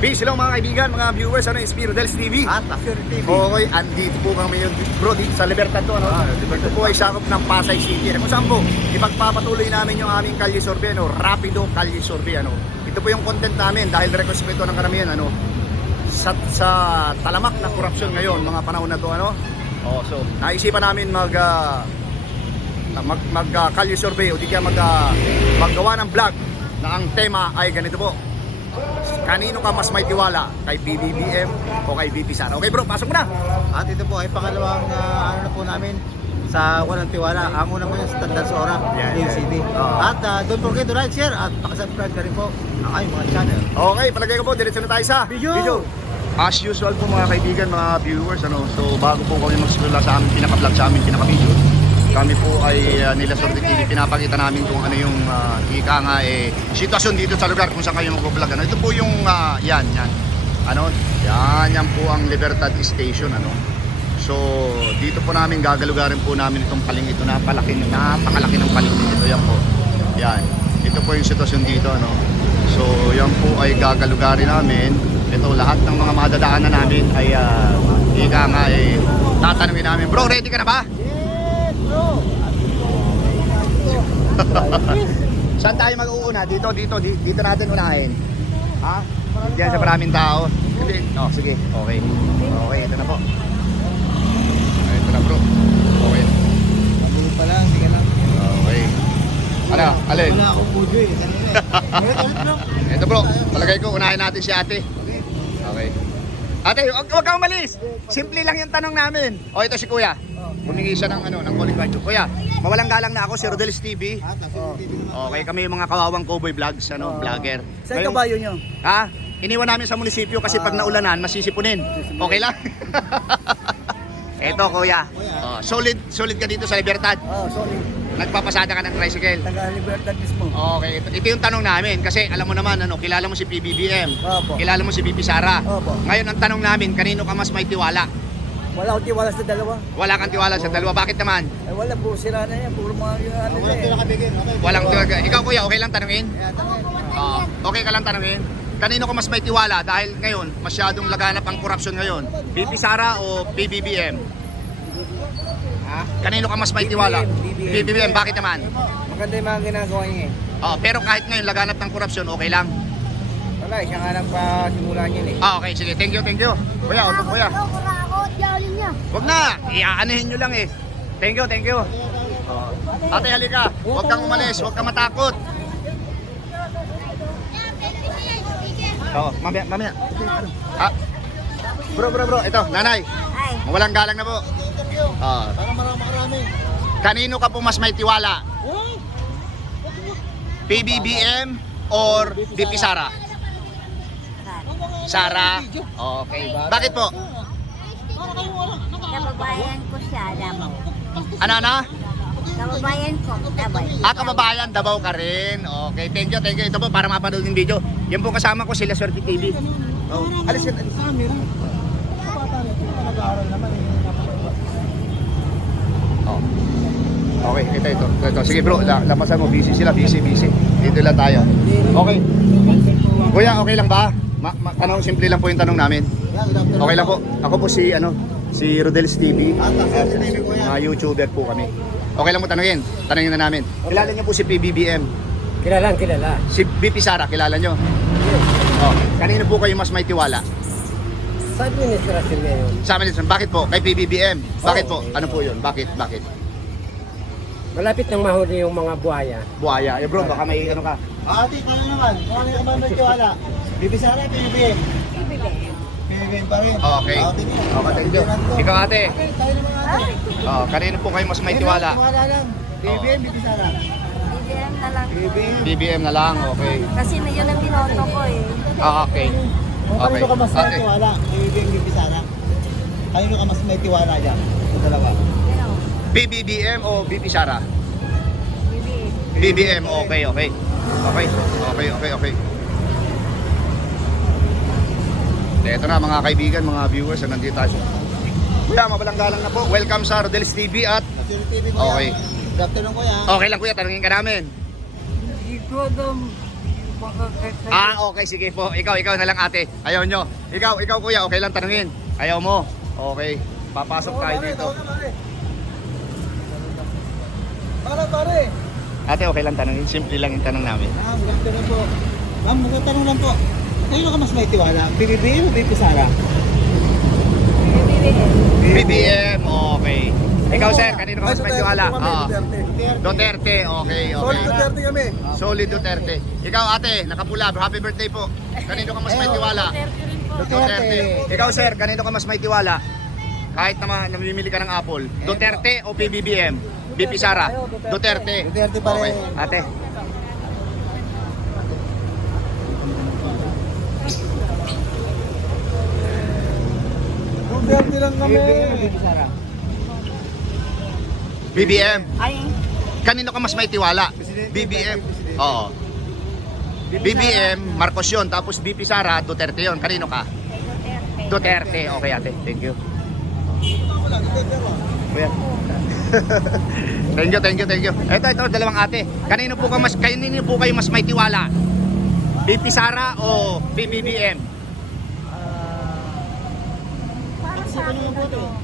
Peace lang mga kaibigan, mga viewers, Spirodels TV. At Pasir TV. Okay, andito po kami yun, bro, dito sa Libertad to, Ito po ay sakop ng Pasay City. Kung saan po, ipagpapatuloy namin yung aming Kalye Survey, Rapido Kalye Survey, Ito po yung content namin dahil request po ito ng karamihan, sa talamak na korupsyon ngayon, mga panahon na to, So, naisipan namin mag Kalye Survey o di kaya maggawa ng vlog na ang tema ay ganito po. Kanino ka mas may tiwala? Kay PBBM o kay VP Sara? Okay bro, pasok mo na! At ito po ay pangalawang ano na po namin sa walang tiwala. Ang una po yung Standard Sora, New City. At don't forget to like, share at pakasubscribe ka rin po ang aming mga channel. Okay, palagay ko po, diretso na tayo sa video. As usual po mga kaibigan, mga viewers, so bago po kami magsimula sa aming pinaka-vlog, sa aming pinaka-video, kami po ay nila Sorte TV, pinapakita namin kung ano yung ika nga sitwasyon dito sa lugar kung saan kayo mag-vlog. Ito po yung yan po ang Libertad Station, So dito po namin gagalugarin po namin itong paling ito, napakalaki ng paling dito. Yan po. Yan. Ito po yung sitwasyon dito, So yan po ay gagalugarin namin. Ito lahat ng mga madadaanan namin ay ika nga tatanungin namin. Bro, ready ka na ba? Saan tayo mag-uuna? Dito natin unahin. Ha? Diyan sa maraming tao. Hindi. Oh, sige. Okay. Okay, ito na po. Ito na bro. Okay. Mabulit pa lang, hindi ka lang. Okay. Ano? Alin? Wala akong pujo eh. Ito bro, palagay ko unahin natin si ate. Okay. Ate, huwag kang umalis. Simple lang yung tanong namin. O ito si kuya. Humingi siya ng calling card. Kuya, mawalang galang na ako, si Rodel's TV. Okay, kami yung mga kawawang cowboy vlogs, vlogger. Saan kabayo nyo? Ha? Iniwan namin sa munisipyo kasi pag naulanan, masisipunin. Okay lang? Eto kuya. Solid ka dito sa Libertad. Sorry. Nagpapasada ka ng tricycle. Taga-Libertad mismo. Okay, ito yung tanong namin kasi alam mo naman kilala mo si PBBM. Opo. Kilala mo si VP Sara. Opo. Ngayon ang tanong namin, kanino ka mas may tiwala? Wala akong tiwala sa dalawa. Wala kang tiwala sa dalawa. Bakit naman? Wala, puro sira na yan. Puro mga Walang tiwala. Ikaw kuya, okay lang tanungin? Okay ka lang tanungin? Kanino ka mas may tiwala? Dahil ngayon, masyadong laganap ang korupsyon ngayon. VP Sara o PBBM? Kanino ka mas may tiwala? PBBM. Bakit naman? Maganda yung mga ginagawa niya eh. Pero kahit ngayon laganap ng korupsyon, okay lang? Wala, siya nga lang pa simulan yun eh. Okay, sige. Thank you. Kuya, uto kuya. Huwag na, iaanihin nyo lang eh. Thank you. Ate, halika. Huwag kang umalis, huwag kang matakot. Mamaya. Bro, ito, nanay. Walang galang na po. Para marami. Kanino ka po mas may tiwala? PBBM or VP Sara? Sara? Okay. Bakit po? Kababayan ko siya, Davao. Ano? Kababayan ko, Davao. Kababayan, Davao ka rin. Okay, thank you. Ito po para mapanood yung video. Yan po kasama ko sila Sorte TV. Alis. Nag-aaral naman eh. Okay, ito. Sige bro, lapasan mo. Busy sila, busy. Dito lang tayo. Okay. Kuya, okay lang ba? Tanong, simple lang po yung tanong namin. Okay lang po. Ako po si Rodel's TV. Mga YouTuber po kami. Okay lang mo tanongin na namin. Kilala niyo po si PBBM? Kilala. Si VP Sara, kilala niyo? Kanino po kayo mas may tiwala? Sa administrasyon niya yun. Sa amin, bakit po? Kay PBBM? Bakit po? Ano po yun? Bakit? Malapit nang mahuli yung mga buhaya. Buhaya. Bro, baka may ano ka? Ate, tayo naman. Kung ano naman may tiwala? Bibisara, PBBM. PBBM pa rin. Okay. Okay, thank you. Ikaw ate. Tayo naman ate. Kanino po kayo mas may tiwala? Tiwala lang. PBBM, Bibisara. BBM na lang. BBM na lang, okay. Kasi na yun ang binoto ko eh. Okay. Kung kanino ka mas may Ate. tiwala? PBBM, Bibisara. Kanino ka mas may tiwala dyan? Ito dalawa. PBBM o VP Sara? BBM. BBM, okay. Ito na mga kaibigan, mga viewers, nandito tayo. Kuya, mabalang galang na po. Welcome sa Rodel's TV at Pasir TV ko okay. Good afternoon kuya. Okay lang kuya, tanungin ka namin. Hindi ko Okay, sige po. Ikaw na lang ate. Ayaw nyo. Ikaw kuya, okay lang tanungin. Ayaw mo. Okay. Papasok tayo dito. Pare. Ate, okay lang tanungin. Simple lang yung tanong namin. Maganda na po. Ma'am, magtatanong lang po. Kanino ka mas may tiwala? PBBM o BP Sara? BBM, okay. Ikaw sir, kanino ka mas may tiwala? Duterte, okay. Duterte kami. Solid Duterte. Ikaw ate, nakapula, happy birthday po. Kanino ka mas may tiwala? Duterte. Ikaw sir, kanino ka mas may tiwala? Kahit naman namimili ka ng apple. Duterte o PBBM? BP Sara? Duterte. Duterte pa rin. Okay. Ate. Duterte lang kami. BP Sara. BBM. Ay, Kanino ka mas may tiwala? BBM. Oo. BBM, Marcos yun. Tapos BP Sara, Duterte yun. Kanino ka? kay Duterte. Duterte. Okay ate, thank you. Kuya. Thank you. Ito, dalawang ate. Kanino po kayo mas may tiwala? BP Sara o BBM? Para sa akin,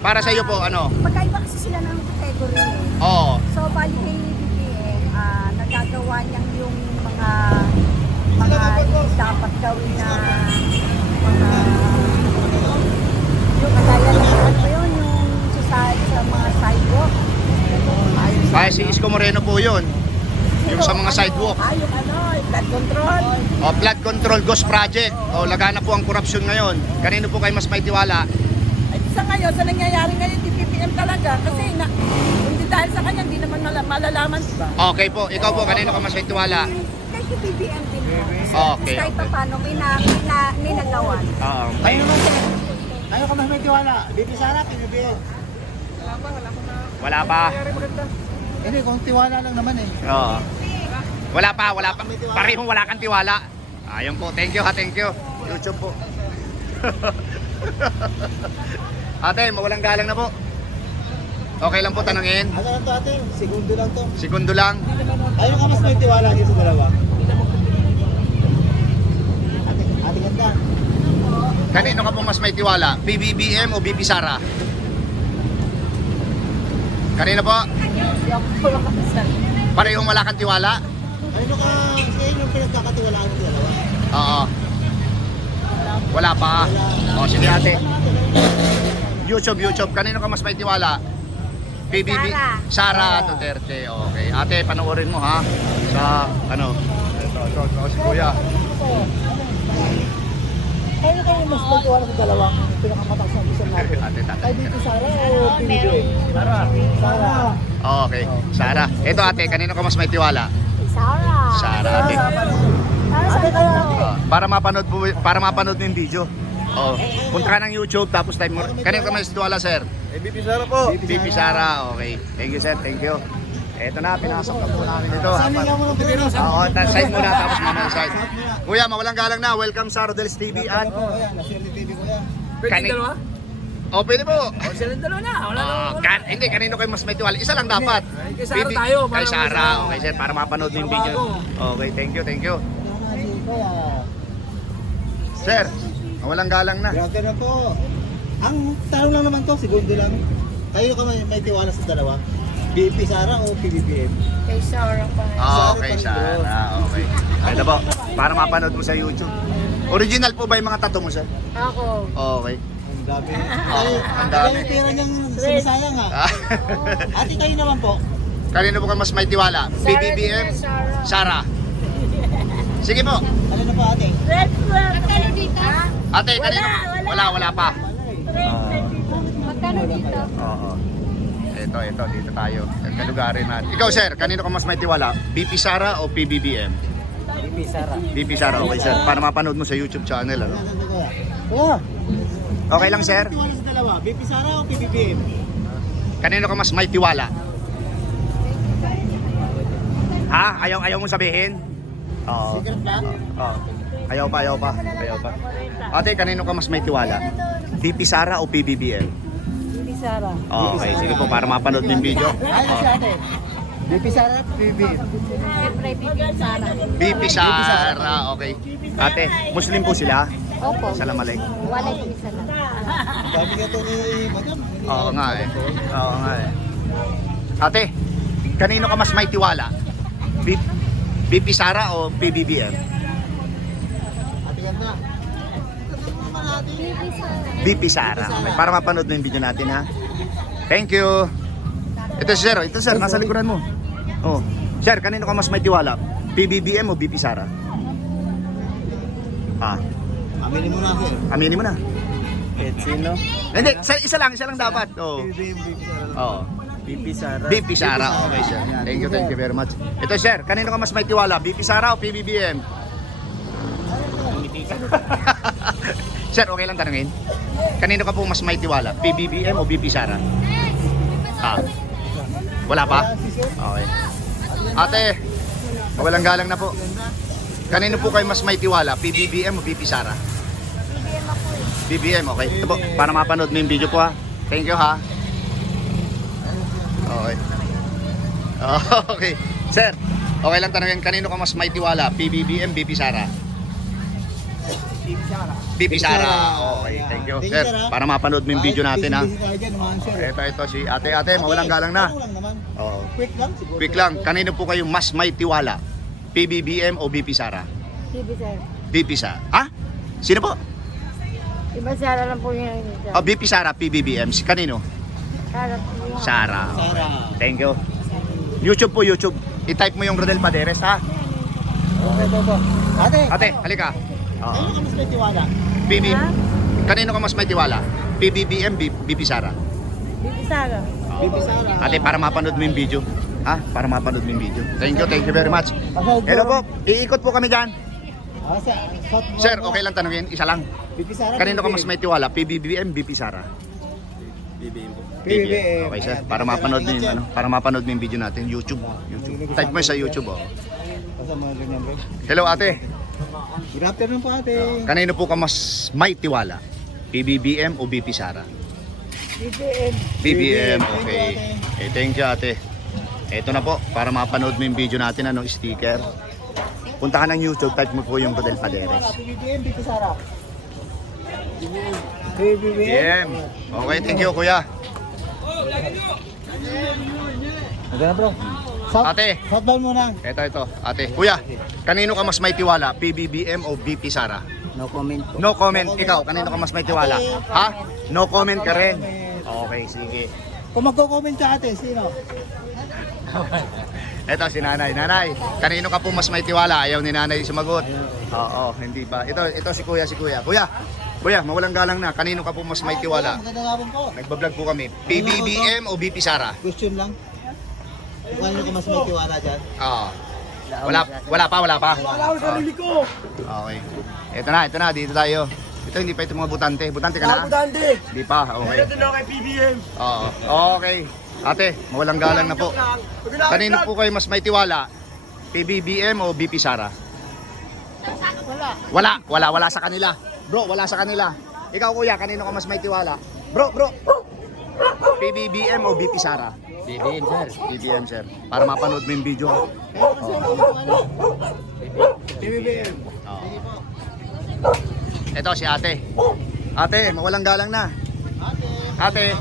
Para sa iyo po, ano? magkaiba kasi sila ng category eh. Oo. So, bali kay BBM, nagagawa niyang yung mga dapat gawin na mga yung kagaya ng ano yun, yung sa mga sidewalk. Kaya si Isko Moreno po yun. Yung sa mga sidewalk. Yung yung flood control. O, flood control ghost project. O, lagana po ang korupsyon ngayon. Kanino po kayo mas may tiwala? Ay, sa ngayon, sa nangyayari ngayon, di PPM talaga. Kasi hindi dahil sa kanya, hindi naman malalaman, diba? Okay po, ikaw po, kanino ka mas may tiwala? Kay BBM din po. Okay, Kahit okay. pa paano, may nagawa. Oo. Ayun naman po. Kanino ka mas may tiwala? BP Sara, PBBM? Wala pa. Hindi, kung tiwala lang naman eh. Oo. Wala pa. Parehong wala kang tiwala. Ayun po, thank you ha, thank you. YouTube po. Ate, mawalang galang na po. Okay lang po tanungin. Ano lang to ate? Segundo lang to. Segundo lang. Ayun ka mas may tiwala dito sa dalawa? Ate ganda. Kanino ka po mas may tiwala? BBM o BP Sara? Kanino po? Parehong wala kang tiwala? Kanino ka, siya yung pinagkakatiwalaan ng dalawa? Oo. Wala pa. O, sige ate. YouTube. Kanino ka mas may tiwala? PBB? Sara Duterte. Okay. Ate, panoorin mo ha. Sa, ano? Ito, si Kuya. Kanino kayo mas may tiwala sa dalawang pinakamatak sa isang natin? Ate, Kay tatay. BP Sara o PBBM? Sara. Okay. Sara. Ito ate, kanino ka mas may tiwala? Sara. Sara ate. Ate kaya. Para mapanood mo yung video. Oh, punta ka ng YouTube tapos type mo. Kanino ka mas tiwala, sir? BP Sara po. BP Sara. Okay. Thank you, sir. Thank you. Eto na, pinasok na po namin ito. Saan nila mo ng pipino? Oo, side muna tapos mamaya side. Kuya, mawalang galang na. Welcome sa Rodel's TV at Oo, yan. Nashare ni TV ko yan. Kani- Oh, pwede po. Sila dalawa na. Wala Hindi, kanino kayo mas may tiwala? Isa lang dapat. Kay Sara tayo, Kay para Sara. mas- Okay, sir. Para mapanood mo yung video. Okay, thank you. Kaya. Sir, mawalang galang na. Grabe na po. Ang tanong lang naman to, segundo lang. Kayo ka may tiwala sa dalawa? BP Sara o PBBM? Kay Sara pa. Okay, Sara. Okay. Pwede po. Para mapanood mo sa YouTube. Original po ba yung mga tattoo mo, sir? Ako. Okay. Ang dami. Oo, ang dami. Ang pera niyang sinasayang ha. Ate kayo naman po. Kanino po ka mas may tiwala? BBM? Sara. Sige po. Ano na po ate? Red flag. Magkano dito? Ate, kanino? Wala pa. Magkano dito? Oo. Ito, dito tayo. Kalugarin natin. Ikaw, sir, kanino ka mas may tiwala? BP Sara o PBBM? BP Sara. BP Sara, okay, sir. Para mapanood mo sa YouTube channel, ano? Oo. Okay lang, sir. Tiwala sa dalawa, BP Sara o PBBM? Kanino ka mas may tiwala? Ha? Ayaw mo sabihin? Oo. Secret lang? Oo. Ayaw pa. Ate, kanino ka mas may tiwala? BP Sara o PBBM? Sara. Okay, sige po, para mapanood mo yung video. Ayun si ate. BP Sara, BBM. Siyempre, bibig sana. BP Sara, okay. Ate, Muslim po sila? Opo. Salam alaikum. Walay isa lang. Sabi nga to ni Madam. Oo nga eh. Oo nga eh. Ate, kanino ka mas may tiwala? BP Sara o PBBM? Ate ganda. BP Sara. Okay, para mapanood mo yung video natin ha. Thank you. Ito sir, nasa likuran mo. Oh. Sir, kanino ka mas may tiwala? PBBM o BP Sara? Ah, Aminin mo na, sir. aminin mo na. Sino? Hindi, isa lang dapat. Oh. BBM, BP Sara. Oo. BP Sara. BP Sara, okay sir. Thank you very much. Ito sir, kanino ka mas may tiwala? BP Sara o PBBM? Sir, okay lang tanungin. Kanino ka po mas may tiwala? PBBM o BP Sara? Ah. Wala pa? Okay. Ate, walang galang na po. Kanino po kayo mas may tiwala? PBBM o BP Sara? BBM, okay. Ito po, para mapanood mo yung video po ha. Thank you ha. Okay. Okay. Sir, okay lang tanongin, kanino ka mas may tiwala? PBBM, BP Sara? BP Sara. BP Sara. Okay, thank you. Sir, para mapanood mo yung video natin ha. Ito si ate, mawalang galang na. Oo. Quick lang siguro. Quick lang, kanino po kayo mas may tiwala? PBBM o BP Sara? Bibig sir. BP Sara. Ha? Sino po? Iba Sara lang po yung isa. Oh, BP Sara, PBBM. Si kanino? Sara po yung... Sara. Sara. Thank you. YouTube po, YouTube. I-type mo yung Rodel Paderes ha. Okay po. Ate, halika. Oo. Ayun ka mas may tiwala. PB. Ha? Kanino ka mas may tiwala? PBBM, BP Sara. Bibig Sara. BP Sara. Ate, para mapanood mo yung video. Ha? Para mapanood mo yung video. Thank you very much. Hello po, iikot po kami dyan. Sir, okay lang tanungin, isa lang. BP Sara. Kanino ka mas may tiwala? PBBM, BP Sara? BBM. Okay sir, para mapanood mo yung, para mapanood mo yung video natin, YouTube. Type mo sa YouTube oh. Kasama ganyan bro. Hello ate. Good afternoon po ate. Kanino po ka mas may tiwala? PBBM o BP Sara? BBM. BBM, okay. Thank you ate. Ito na po, para mapanood mo yung video natin, sticker. Punta ka ng YouTube, type mo po yung Rodel Paderes. BBM, BP Sara. BBM. Okay, thank you kuya. Maganda bro. Ate. Shotdown muna. Ito, ate. Kuya, kanino ka mas may tiwala? PBBM o BP Sara? No comment po. No comment. Ikaw, kanino ka mas may tiwala? Ha? No comment ka rin. Okay, sige. Kung magko-comment ka ate, sino? Ito si nanay. Nanay, kanino ka po mas may tiwala? Ayaw ni nanay sumagot. Oo, hindi ba? Ito si kuya. Kuya, mawalang galang na. Kanino ka po mas may tiwala? Magandang hapon po. Nagbablog po kami. PBBM o BP Sara? Question lang. Kung kanino ka mas may tiwala dyan? Oo. Wala pa. Wala ako sarili ko. Okay. Ito na, dito tayo. Ito hindi pa ito mga butante. Butante ka na? Butante. Hindi pa, okay. Meron din ako kay PBM. Oo. Okay. Ate, mawalang galang na po. Kanino po kayo mas may tiwala? PBBM o BP Sara? Wala sa kanila. Bro, wala sa kanila. Ikaw kuya, kanino ka mas may tiwala? Bro. PBBM o BP Sara? BBM, sir. BBM sir. Para mapanood mo yung video. BBM. Ito si ate. Ate, mawalang galang na. Ate,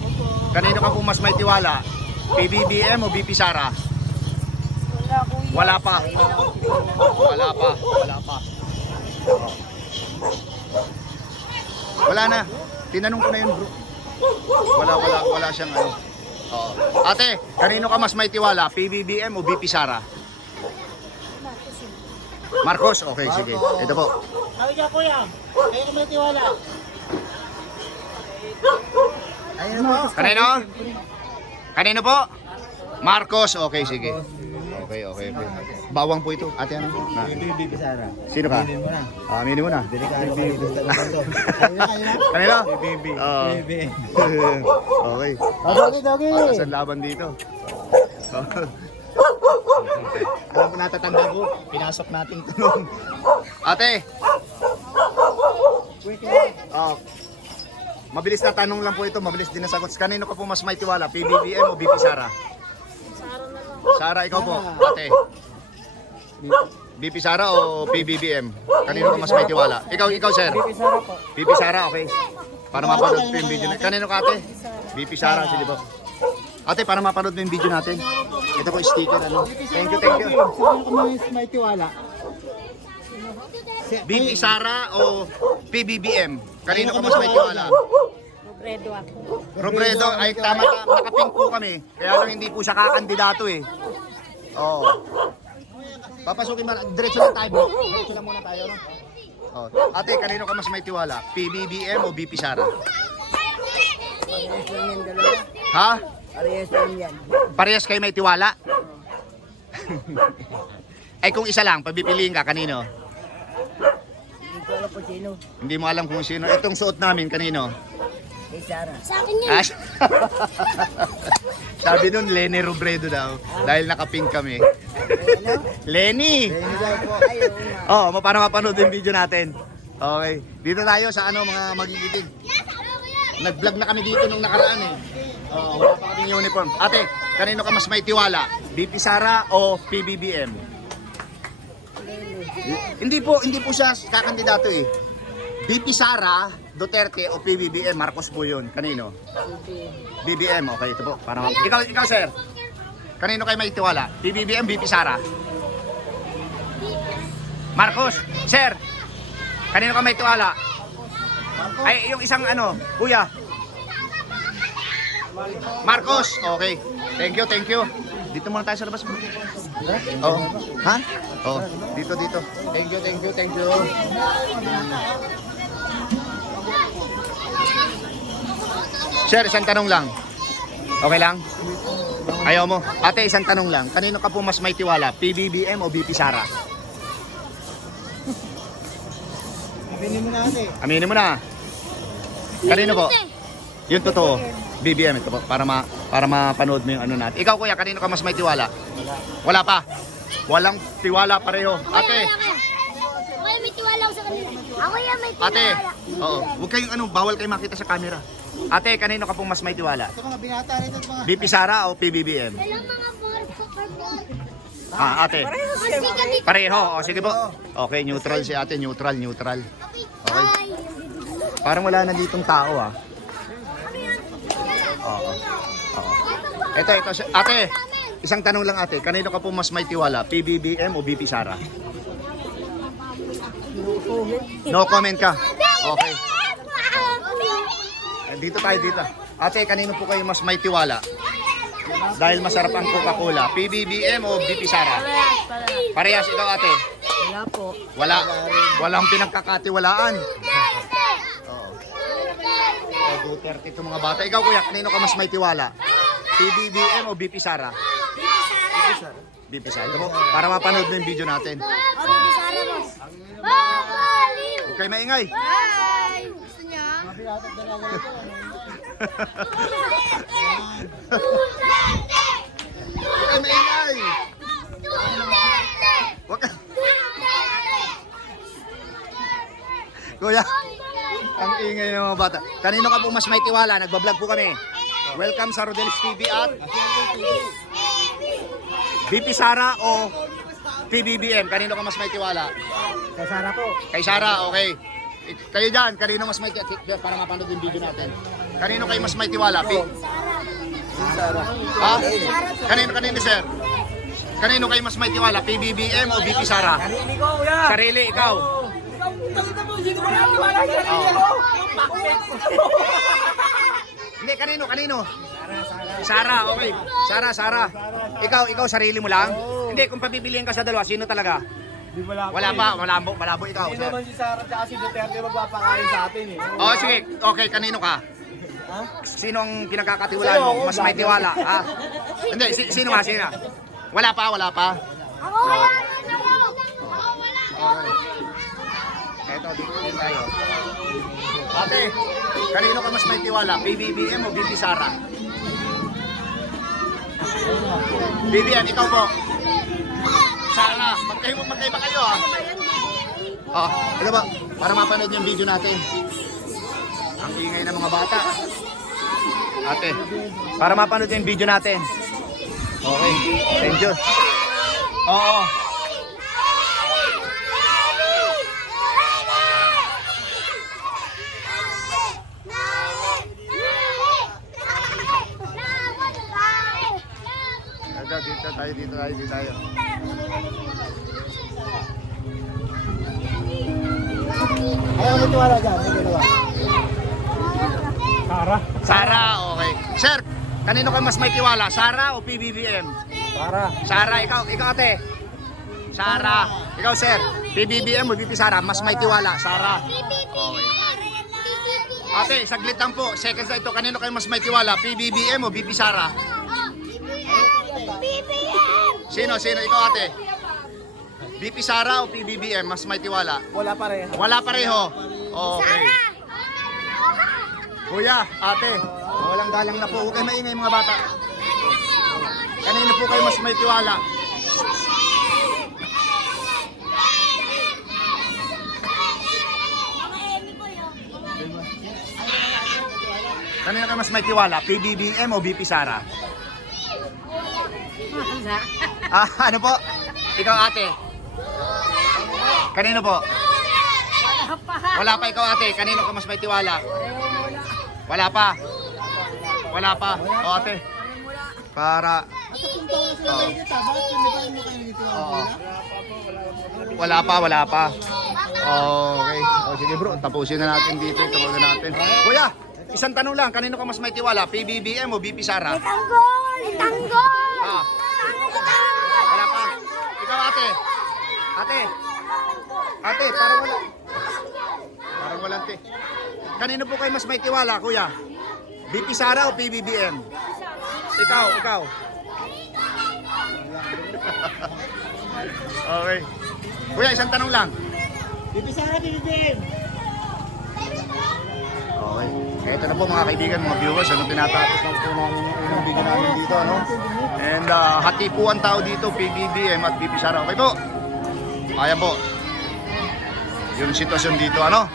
kanino ka po mas may tiwala? PBBM o BP Sara? Wala pa. Wala na. Tinanong ko na yun, bro. Wala siyang ano. Oo. Ate, kanino ka mas may tiwala? PBBM o BP Sara? Marcos, okay, sige. Ito po. Sabi niya kuya, kayo ka may tiwala. Ayun mo. Kanino po? Marcos, okay, sige. Okay. Bawang po ito. Ate, ano? BP Sara. Sino ka? Aminin mo na. Aminin mo na. Delikado ka dito sa laban to. Ayun. Kanino? BB. Oo. BB. Okay. Doggy. Saan laban dito? Alam mo natatanda ko, pinasok natin tanong. Ate! Mabilis na tanong lang po ito, mabilis din na sagot. Kanino ka po mas may tiwala? PBBM o BP Sara? Sara, ikaw po. Ate. BP Sara o PBBM? Kanino ka mas may tiwala? Ikaw sir. BP Sara po. BP Sara, okay. Para mapanood mo yung video natin. Kanino ka ate? BP Sara, sige po. Ate, para mapanood mo yung video natin. Ito po sticker, ano. Thank you. Saan ko mas may tiwala? BP Sara o PBBM? Kanino ka mas may tiwala? Robredo ako. Robredo, ay tama, nakapink po kami. Kaya lang hindi po siya kakandidato eh. Oo. Papasukin mo, diretso lang tayo bro. Diretso lang muna tayo, no? Oh. Ate, kanino ka mas may tiwala? PBBM o BP Sara? Ha? Parehas kayo may tiwala? Ay kung isa lang, pabipiliin ka, kanino? Hindi ko alam po sino. Hindi mo alam kung sino. Itong suot namin, kanino? Kay Sara. Sabi nun, Lenny Robredo daw. Dahil nakapink kami. Lenny! Oh, para mapanood yung video natin. Okay. Dito tayo sa mga magigitid. Nag-vlog na kami dito nung nakaraan eh. Wala pa kaming uniform. Ate, kanino ka mas may tiwala? BP Sara o PBBM? Hindi po siya kakandidato eh. BP Sara, Duterte o PBBM, Marcos po yun. Kanino? BBM, okay, ito po. Para ikaw sir. Kanino kayo may tiwala? PBBM, BP Sara? Marcos, sir. Kanino ka may tiwala? Ay, yung isang kuya. Marcos, okay. Thank you. Dito muna tayo sa labas. Oh, ha? Oh, dito. Thank you. Sir, isang tanong lang. Okay lang? Ayaw mo? Ate, isang tanong lang. Kanino ka po mas may tiwala? PBBM o BP Sara? Aminin mo na. Kanino po? Yung totoo. BBM ito po. Para mapanood mo yung natin. Ikaw kuya, kanino ka mas may tiwala? Wala pa. Walang tiwala pareho. Ate. Ako may tiwala sa kanila. Ako yan may tiwala. Ate. Oo. Huwag kayong bawal kayo makita sa camera. Ate, kanino ka pong mas may tiwala? Ito mga binata rito. BP Sara o PBBM? Walang mga purple. Ate. Pareho. O, sige po. Okay, neutral si ate. Neutral. Okay. Parang wala na ditong tao Oo. Ito. Ate, isang tanong lang ate. Kanino ka po mas may tiwala? PBBM o BP Sara? No comment ka? Okay. Dito tayo. Ate, kanino po kayo mas may tiwala? Dahil masarap ang Coca-Cola. PBBM o BP Sara? Parehas ikaw ate? Wala po. Walang pinagkakatiwalaan. Duterte itong mga bata. Ikaw kuya, kanino ka mas may tiwala? PBBM o BP Sara? BP Sara. Ito po, para mapanood mo yung video natin. Baby Sara, boss. Huwag kayo maingay. Hi! Gusto niya? Huwag kayo maingay. Huwag ka. Kuya, ang ingay ng mga bata. Kanino ka po mas may tiwala? Nagbablog po kami. Welcome sa Rodel's TV at BP Sara o PBBM? Kanino ka mas may tiwala? Kay Sara po. Kay Sara, okay. Kayo dyan, kanino mas may tiwala? Para mapanood yung video natin. Kanino kayo mas may tiwala? Sara. Ha? Kanino sir? Kanino kayo mas may tiwala? PBBM o BP Sara? Sarili ko, kuya. Sarili, ikaw. Hindi, kanino? Sara, okay. Sara. Ikaw, sarili mo lang? Hindi, kung pagpipiliin ka sa dalawa, sino talaga? Wala pa, malabo ikaw. Hindi naman si Sara at si Duterte magpapakain sa atin eh. Oh, sige. Okay, kanino ka? Sino ang pinagkakatiwalaan mo? Mas may tiwala, ha? Hindi, sino? Wala pa. Ako wala. Eto, dito tayo. Ate, kanino ka mas may tiwala? PBBM o BP Sara? BBM, ikaw po. Sara, magkaiba kayo ito ba? Para mapanood yung video natin. Ang ingay ng mga bata. Ate, para mapanood yung video natin. Okay, thank you. Oo. Dito tayo. Ayaw may tiwala dyan. May dalawa. Sara, okay. Sir, kanino ka mas may tiwala? Sara o PBBM? Sara, ikaw ate. Sara, ikaw sir. PBBM o BP Sara? Mas may tiwala? Sara. Okay. Ate, saglit lang po. Seconds na ito. Kanino kayo mas may tiwala? PBBM o BP Sara? Sino? Ikaw ate. BP Sara o PBBM? Mas may tiwala? Wala pa rin. Wala pareho. Okay. Kuya, ate, walang galang na po. Huwag kayo maingay mga bata. Kanino po kayo mas may tiwala? Kanino kayo mas may tiwala? PBBM o BP Sara? Ano po? Ikaw ate? Kanino po? Wala pa ikaw ate. Kanino ka mas may tiwala? Wala pa. O ate. Para. Wala pa. Okay. O sige bro, tapusin na natin dito. Tapusin natin. Kuya, isang tanong lang. Kanino ka mas may tiwala? PBBM o BP Sara? Tanggol! Ah. Wala pa. Ikaw ate. Ate, parang walang te. Kanino po kayo mas may tiwala, kuya? BP Sara o PBBM? Ikaw. Okay. Kuya, isang tanong lang. Bibisara, BBM. Okay. Ito na po mga kaibigan, mga viewers, tinatapos na po namin yung unang video namin dito, ano? And hati po ang tao dito, PBBM at BP Sara. Okay po? Ayan po. Yung sitwasyon dito, ano?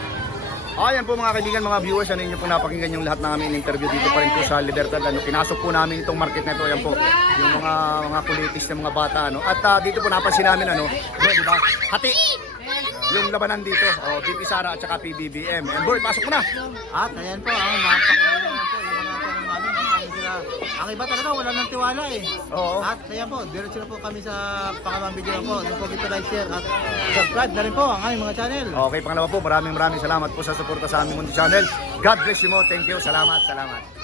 Ayan po mga kaibigan, mga viewers, ano inyo po napakinggan yung lahat ng aming interview dito pa rin po sa Libertad. Ano, pinasok po namin itong market na ito, ayan po. Yung mga kulitis na mga bata, ano? At dito po napansin namin, ano? Bro, di ba? Hati! Yung labanan dito, BP Sara at saka PBBM. And boy, pasok mo na! At ayan po, napakinggan po yung mga tanong namin. Ang iba talaga wala nang tiwala eh. Oo. At ayan po, diretso na po kami sa pangalawang video na po. Don't forget to like, share at subscribe na rin po ang aming mga channel. Okay, pangalawa po, maraming salamat po sa suporta sa aming Mundo Channel. God bless you mo. Thank you. Salamat.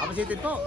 Appreciated po.